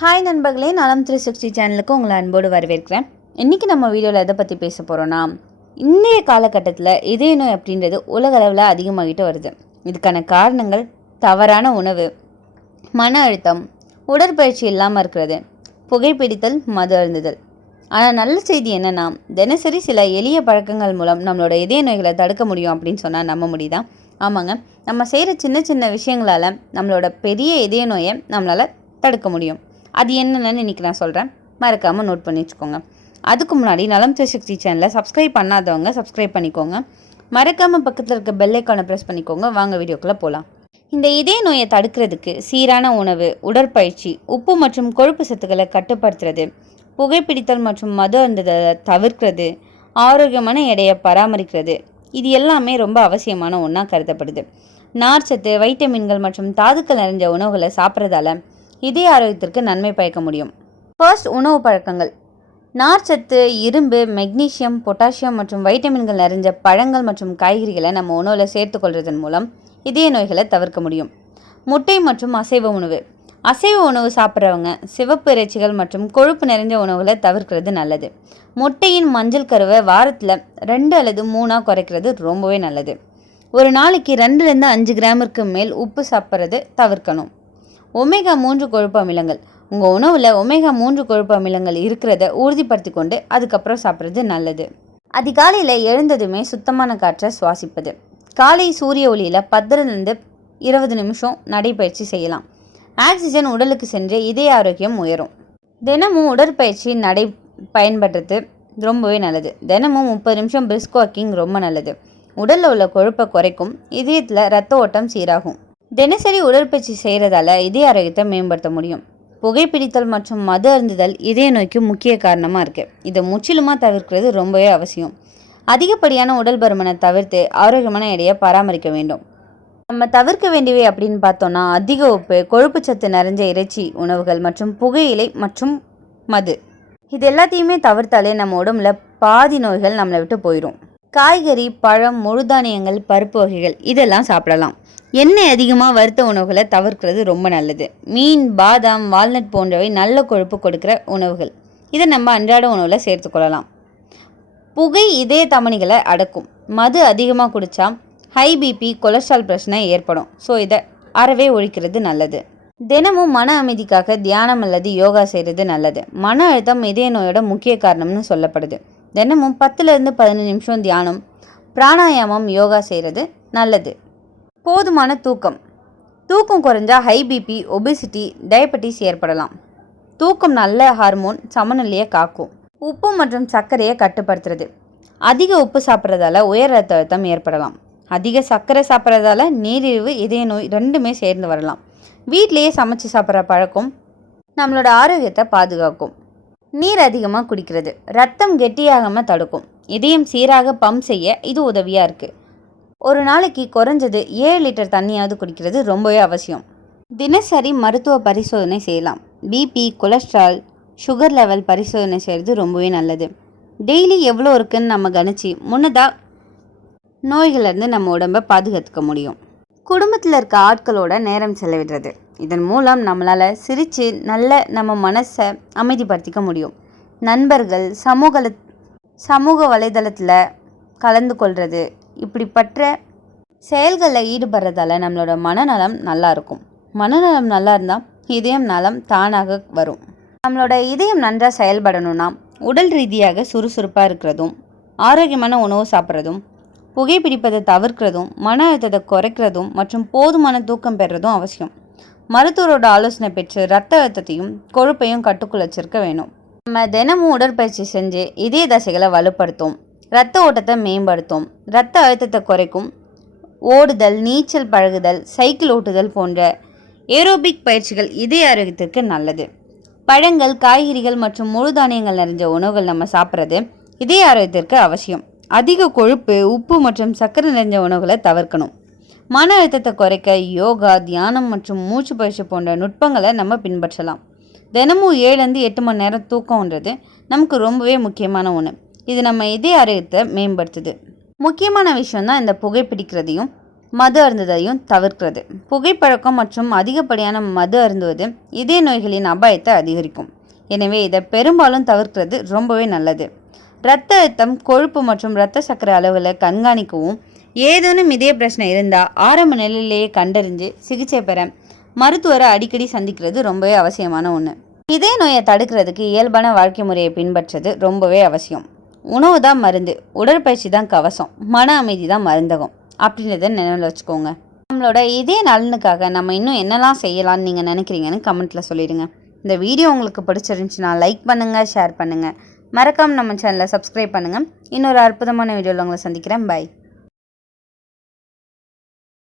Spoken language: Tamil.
ஹாய் நண்பர்களே, நலம் 360 சேனலுக்கு உங்களை அன்போடு வரவேற்கிறேன். இன்றைக்கி நம்ம வீடியோவில் எதை பற்றி பேச போகிறோன்னா, இன்றைய காலகட்டத்தில் இதய நோய் அப்படின்றது உலகளவில் அதிகமாகிட்டு வருது. இதுக்கான காரணங்கள் தவறான உணவு, மன அழுத்தம், உடற்பயிற்சி இல்லாமல் இருக்கிறது, புகைப்பிடித்தல், மது அருந்துதல். ஆனால் நல்ல செய்தி என்னென்னா, தினசரி சில எளிய பழக்கங்கள் மூலம் நம்மளோட இதய நோய்களை தடுக்க முடியும் அப்படின்னு சொன்னால் நம்ப முடியுதா? ஆமாங்க, நம்ம செய்கிற சின்ன சின்ன விஷயங்களால் நம்மளோட பெரிய இதய நோயை நம்மளால் தடுக்க முடியும். அது என்னென்னு இன்றைக்கி நான் சொல்கிறேன், மறக்காமல் நோட் பண்ணி வச்சுக்கோங்க. அதுக்கு முன்னாடி நலம் 360 சேனலை சப்ஸ்கிரைப் பண்ணாதவங்க சப்ஸ்கிரைப் பண்ணிக்கோங்க. மறக்காமல் பக்கத்தில் இருக்க பெல் ஐக்கானை ப்ரெஸ் பண்ணிக்கோங்க. வாங்க வீடியோக்குள்ளே போகலாம். இந்த இதய நோயை தடுக்கிறதுக்கு சீரான உணவு, உடற்பயிற்சி, உப்பு மற்றும் கொழுப்பு சத்துக்களை கட்டுப்படுத்துறது, புகைப்பிடித்தல் மற்றும் மது அருந்துதலை தவிர்க்கிறது, ஆரோக்கியமான எடையை பராமரிக்கிறது, இது எல்லாமே ரொம்ப அவசியமான ஒன்றா கருதப்படுது. நார்ச்சத்து, வைட்டமின்கள் மற்றும் தாதுக்கள் நிறைஞ்ச உணவுகளை சாப்பிட்றதால இதய ஆரோக்கியத்திற்கு நன்மை பயக்க முடியும். ஃபர்ஸ்ட், உணவு பழக்கங்கள். நார்ச்சத்து, இரும்பு, மெக்னீசியம், பொட்டாசியம் மற்றும் வைட்டமின்கள் நிறைஞ்ச பழங்கள் மற்றும் காய்கறிகளை நம்ம உணவில் சேர்த்துக்கொள்வதன் மூலம் இதய நோய்களை தவிர்க்க முடியும். முட்டை மற்றும் அசைவ உணவு. அசைவ உணவு சாப்பிட்றவங்க சிவப்பு இறைச்சிகள் மற்றும் கொழுப்பு நிறைஞ்ச உணவுகளை தவிர்க்கிறது நல்லது. முட்டையின் மஞ்சள் கருவை வாரத்தில் 2 அல்லது 3 குறைக்கிறது ரொம்பவே நல்லது. ஒரு நாளைக்கு 2லேருந்து 5 கிராமிற்கு மேல் உப்பு சாப்பிட்றது தவிர்க்கணும். ஒமேகா 3 கொழுப்பு அமிலங்கள். உங்கள் உணவில் ஒமேகா 3 கொழுப்பு அமிலங்கள் இருக்கிறத உறுதிப்படுத்தி கொண்டு அதுக்கப்புறம் சாப்பிட்றது நல்லது. அதிகாலையில் எழுந்ததுமே சுத்தமான காற்றை சுவாசிப்பது. காலை சூரிய ஒளியில் 10லேருந்து 20 நிமிஷம் நடைப்பயிற்சி செய்யலாம். ஆக்சிஜன் உடலுக்கு சென்று இதய ஆரோக்கியம் உயரும். தினமும் உடற்பயிற்சி பயன்படுறது ரொம்பவே நல்லது. தினமும் 30 நிமிஷம் பிரிஸ்க் வாக்கிங் ரொம்ப நல்லது. உடலில் உள்ள கொழுப்பை குறைக்கும், இதயத்தில் இரத்த ஓட்டம் சீராகும். தினசரி உடற்பயிற்சி செய்கிறதால இதய ஆரோக்கியத்தை மேம்படுத்த முடியும். புகைப்பிடித்தல் மற்றும் மது அருந்துதல் இதய நோய்க்கு முக்கிய காரணமாக இருக்குது. இதை முற்றிலுமாக தவிர்க்கிறது ரொம்பவே அவசியம். அதிகப்படியான உடல் பருமனை தவிர்த்து ஆரோக்கியமான எடையை பராமரிக்க வேண்டும். நம்ம தவிர்க்க வேண்டியவை அப்படின்னு பார்த்தோன்னா, அதிக உப்பு, கொழுப்பு சத்து நிறைஞ்ச இறைச்சி உணவுகள் மற்றும் புகையிலை மற்றும் மது. இது எல்லாத்தையுமே தவிர்த்தாலே நம்ம உடம்புல பாதி நோய்கள் நம்மளை விட்டு போயிடும். காய்கறி, பழம், முழுதானியங்கள், பருப்பு வகைகள் இதெல்லாம் சாப்பிடலாம். எண்ணெய் அதிகமாக வறுத்த உணவுகளை தவிர்க்கிறது ரொம்ப நல்லது. மீன், பாதாம், வால்நட் போன்றவை நல்ல கொழுப்பு கொடுக்குற உணவுகள். இதை நம்ம அன்றாட உணவில் சேர்த்துக்கொள்ளலாம். புகை இதய தமனிகளை அடக்கும். மது அதிகமாக குடித்தா ஹை பிபி, கொலஸ்ட்ரால் பிரச்சனை ஏற்படும். ஸோ இதை அறவே ஒழிக்கிறது நல்லது. தினமும் மன அமைதிக்காக தியானம் அல்லது யோகா செய்கிறது நல்லது. மன அழுத்தம் இதய நோயோட முக்கிய காரணம்னு சொல்லப்படுது. தினமும் 10லேருந்து 15 நிமிஷம் தியானம், பிராணாயாமம், யோகா செய்கிறது நல்லது. போதுமான தூக்கம். தூக்கம் குறைஞ்சா ஹை பிபி, ஒபிசிட்டி, டயபெட்டிஸ் ஏற்படலாம். தூக்கம் நல்ல ஹார்மோன் சமநிலையை காக்கும். உப்பு மற்றும் சர்க்கரையை கட்டுப்படுத்துறது. அதிக உப்பு சாப்பிட்றதால உயர் ரத்த அழுத்தம் ஏற்படலாம். அதிக சர்க்கரை சாப்பிட்றதால நீரிழிவு, இதய நோய் ரெண்டுமே சேர்ந்து வரலாம். வீட்டிலேயே சமைச்சு சாப்பிட்ற பழக்கம் நம்மளோட ஆரோக்கியத்தை பாதுகாக்கும். நீர் அதிகமாக குடிக்கிறது ரத்தம் கெட்டியாகாமல் தடுக்கும். இதயம் சீராக பம்ப் செய்ய இது உதவியாக இருக்குது. ஒரு நாளைக்கு குறைஞ்சது 7 லிட்டர் தண்ணியாவது குடிக்கிறது ரொம்பவே அவசியம். தினசரி மருத்துவ பரிசோதனை செய்யலாம். பிபி, கொலஸ்ட்ரால், சுகர் லெவல் பரிசோதனை செய்கிறது ரொம்பவே நல்லது. டெய்லி எவ்வளோ இருக்குன்னு நம்ம கணிச்சு முன்னதாக நோய்களிலிருந்து நம்ம உடம்பை பாதுகாத்துக்க முடியும். குடும்பத்தில் இருக்க ஆட்களோட நேரம் செலவிடுறது. இதன் மூலம் நம்மளால் சிரித்து நம்ம மனசை அமைதிப்படுத்திக்க முடியும். நண்பர்கள், சமூக வலைதளத்தில் கலந்து கொள்வது, இப்படிப்பட்ட செயல்களில் ஈடுபடுறதால நம்மளோட மனநலம் நல்லா இருக்கும். மனநலம் நல்லா இருந்தால் இதயம் நலம் தானாக வரும். நம்மளோட இதயம் நன்றாக செயல்படணும்னா உடல் ரீதியாக சுறுசுறுப்பாக இருக்கிறதும், ஆரோக்கியமான உணவு சாப்பிட்றதும், புகைப்பிடிப்பதை தவிர்க்கிறதும், மன அழுத்தத்தை குறைக்கிறதும் மற்றும் போதுமான தூக்கம் பெறுறதும் அவசியம். மருத்துவரோட ஆலோசனை பெற்று இரத்த அழுத்தத்தையும் கொழுப்பையும் கட்டுக்குள் வச்சிருக்க வேணும். நம்ம தினமும் உடற்பயிற்சி செஞ்சு இதய தசைகளை வலுப்படுத்தும், இரத்த ஓட்டத்தை மேம்படுத்தும், இரத்த அழுத்தத்தை குறைக்கும். ஓடுதல், நீச்சல் பழகுதல், சைக்கிள் ஓட்டுதல் போன்ற ஏரோபிக் பயிற்சிகள் இதய ஆரோக்கியத்திற்கு நல்லது. பழங்கள், காய்கறிகள் மற்றும் முழு தானியங்கள் நிறைஞ்ச உணவுகள் நம்ம சாப்பிட்றது இதய ஆரோக்கியத்திற்கு அவசியம். அதிக கொழுப்பு, உப்பு மற்றும் சர்க்கரை நிறைஞ்ச உணவுகளை தவிர்க்கணும். மன அழுத்தத்தை குறைக்க யோகா, தியானம் மற்றும் மூச்சு பயிற்சி போன்ற நுட்பங்களை நம்ம பின்பற்றலாம். தினமும் 7லேருந்து 8 மணி நேரம் தூக்கம்ன்றது நமக்கு ரொம்பவே முக்கியமான ஒன்று. இது நம்ம இதய ஆரோக்கியத்தை மேம்படுத்துது. முக்கியமான விஷயம்தான் இந்த புகைப்பிடிக்கிறதையும் மது அருந்துவதையும் தவிர்க்கிறது. புகைப்பழக்கம் மற்றும் அதிகப்படியான மது அருந்துவது இதய நோய்களின் அபாயத்தை அதிகரிக்கும். எனவே இதை பெரும்பாலும் தவிர்க்கிறது ரொம்பவே நல்லது. இரத்த அழுத்தம், கொழுப்பு மற்றும் இரத்த சர்க்கரை அளவுகளை கண்காணிக்கவும், ஏதேனும் இதய பிரச்சனை இருந்தால் ஆரம்ப நிலையிலேயே கண்டறிஞ்சு சிகிச்சை பெற மருத்துவரை அடிக்கடி சந்திக்கிறது ரொம்பவே அவசியமான ஒன்று. இதய நோயை தடுக்கிறதுக்கு இயல்பான வாழ்க்கை முறையை பின்பற்றுறது ரொம்பவே அவசியம். உணவு தான் மருந்து, உடற்பயிற்சி தான் கவசம், மன அமைதி தான் மருந்தகம் அப்படின்றத நினைவில் வச்சுக்கோங்க. நம்மளோட இதய நலனுக்காக நம்ம இன்னும் என்னெல்லாம் செய்யலாம்னு நீங்கள் நினைக்கிறீங்கன்னு கமெண்ட்டில் சொல்லிடுங்க. இந்த வீடியோ உங்களுக்கு பிடிச்சிருந்துச்சுன்னா லைக் பண்ணுங்கள், ஷேர் பண்ணுங்கள். மறக்காமல் நம்ம சேனலை சப்ஸ்கிரைப் பண்ணுங்கள். இன்னொரு அற்புதமான வீடியோவில் உங்களை சந்திக்கிறேன். பை.